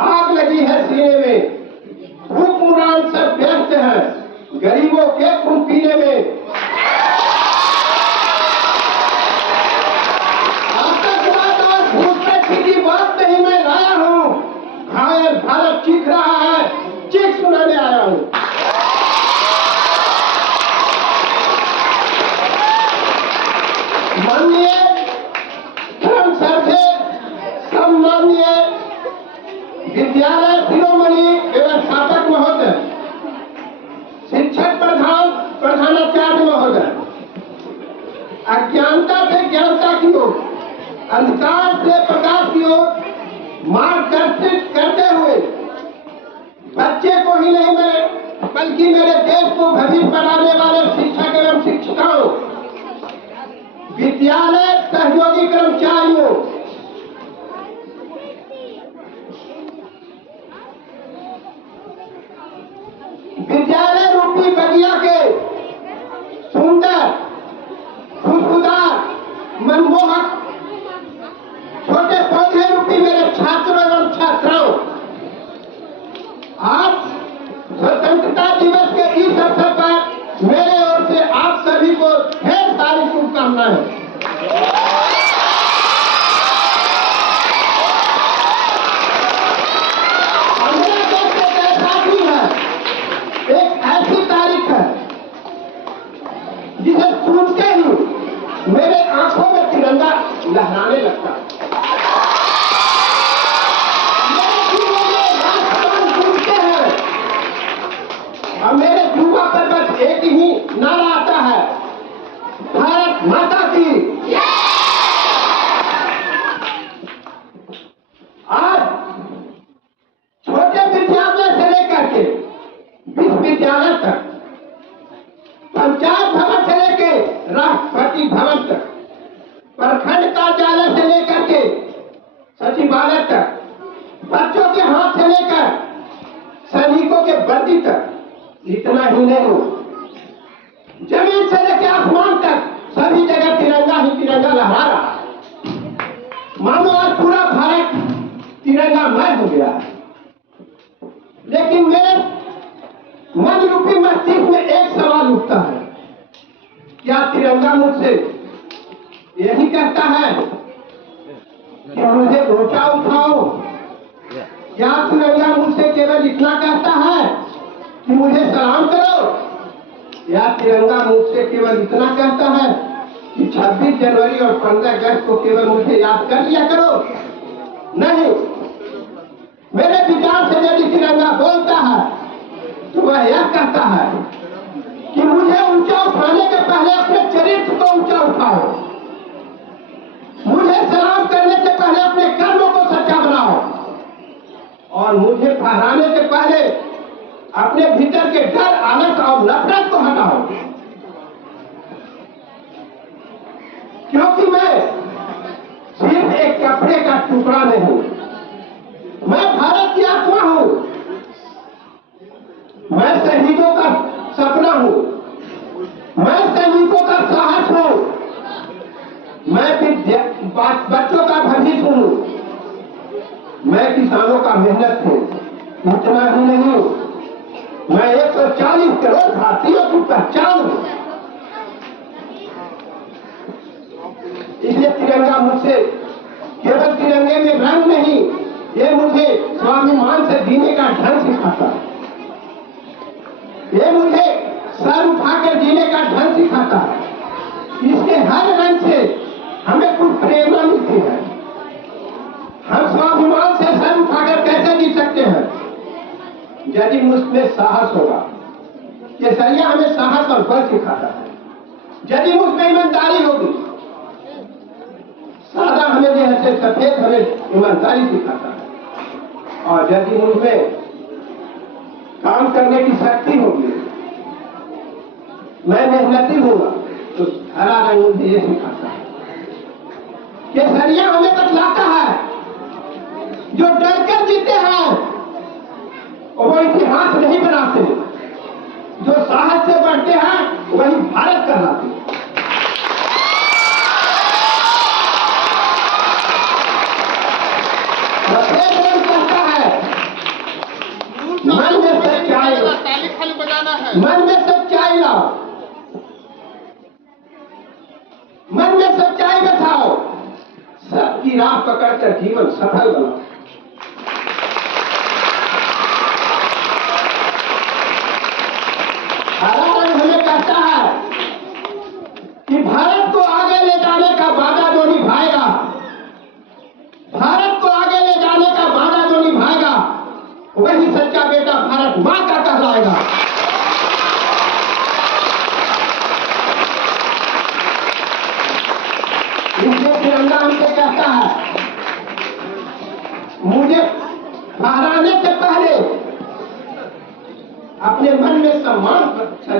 आग लगी है सीने में, हुक्मरान सब व्यस्त हैं गरीबों के खून पीने में। आतंकवाद और घुसपैठी की बात नहीं मैं लाया हूं, घायल भारत चीख रहा है, चीख सुनाने आया हूं। माननीय धर्म सर्वे सम्माननीय विद्यालय शिरोमणि व्यवस्थापक महोदय, शिक्षक प्रधान प्रधानाचार्य महोदय, अज्ञानता से ज्ञानता की ओर, अंधकार से प्रकाश की ओर मार्गदर्शित करते हुए बच्चे को ही नहीं मैं बल्कि मेरे देश को भविष्य बनाने वाले शिक्षक एवं शिक्षिकाओं, विद्यालय सहयोगी कर्मचारियों, विद्यालय रूपी बगिया के सुंदर खुशबूदार मनमोहक छोटे पौधे रूपी मेरे छात्रों एवं छात्राओं, आज स्वतंत्रता दिवस के इस अवसर पर मेरे ओर से आप सभी को ढेर सारी शुभकामनाएं। एक ऐसी तारीख है जिसे सुनते ही मेरे आंखों में तिरंगा लहराने लगता है। मेरे जीवन में राष्ट्रगान सुनते हैं और मेरे जुआ पर बस एक ही नारा आता है, भारत माता की। आज छोटे विद्यालय से लेकर के विश्वविद्यालय तक, पंचायत भवन से लेकर राष्ट्रपति भवन तक, प्रखंड कार्यालय से लेकर के सचिवालय तक, बच्चों के हाथ से लेकर सैनिकों के वर्दी तक, इतना ही नहीं, जमीन से लेकर आसमान तक सभी जगह तिरंगा ही तिरंगा लहरा रहा है। मानो आज पूरा भारत तिरंगामय हो गया है। लेकिन मेरे मन रूपी मस्तिष्क में एक सवाल उठता है, क्या तिरंगा मुझसे यही कहता है कि मुझे ऊंचा उठाओ? क्या तिरंगा मुझसे केवल इतना कहता है कि मुझे सलाम करो? या तिरंगा मुझसे केवल इतना कहता है कि 26 जनवरी और 15 अगस्त को केवल मुझे याद कर लिया करो? नहीं, मेरे विचार से यदि तिरंगा बोलता है तो वह यह कहता है कि मुझे ऊंचा उठाने के पहले अपने चरित्र को ऊंचा उठाओ, मुझे सलाम करने से पहले अपने कर्मों को सच्चा बनाओ, और मुझे फहराने से पहले अपने भीतर के डर, आलस और नफरत को हटाओ। क्योंकि मैं सिर्फ एक कपड़े का टुकड़ा नहीं, मैं भारत की आत्मा हूं, मैं शहीदों का सपना हूं, मैं सैनिकों का साहस हूं, मैं बच्चों का भविष्य हूं, मैं किसानों का मेहनत हूं। इतना ही नहीं, मैं 140 करोड़ भारतीयों की पहचान हूं। इसलिए तिरंगा मुझसे केवल तिरंगे में रंग नहीं, ये मुझे स्वाभिमान से जीने का ढंग सिखाता है, ये मुझे सर उठाकर जीने का ढंग सिखाता है। इसके हर रंग से हमें कुछ प्रेरणा मिलती है। हम स्वाभिमान से सर उठाकर कैसे जी सकते हैं? यदि मुझमें साहस होगा। केसरिया हमें साहस और बल सिखाता है। यदि मुझमें ईमानदारी होगी, सादा हमें जैसे सफेद हमें ईमानदारी सिखाता है, और यदि मुझमें काम करने की शक्ति होगी, मैं मेहनती होगा, तो हरा रंग मुझे ये सिखाता है। केसरिया हमें बतलाता है जो डरकर जीते हैं वो इतिहास नहीं बनाते, जो साहस से बढ़ते हैं वही भारत कहलाते हैं। सफेद रंग कहता है मन में सच्चाई लो, ताली खाली बजाना है। मन में सच्चाई लाओ, मन में सच्चाई बसाओ, सबकी राह पकड़कर जीवन सफल बनाओ। हरा रंग हमें कहता है कि भारत को आगे ले जाने का वादा जो निभाएगा, भारत को आगे ले जाने का वादा जो निभाएगा, वही सच्चा बेटा भारत मां का कहलाएगा। इसलिए तिरंगा हमसे कहता है, मुझे फहराने से पहले अपने मन में सम्मान सजा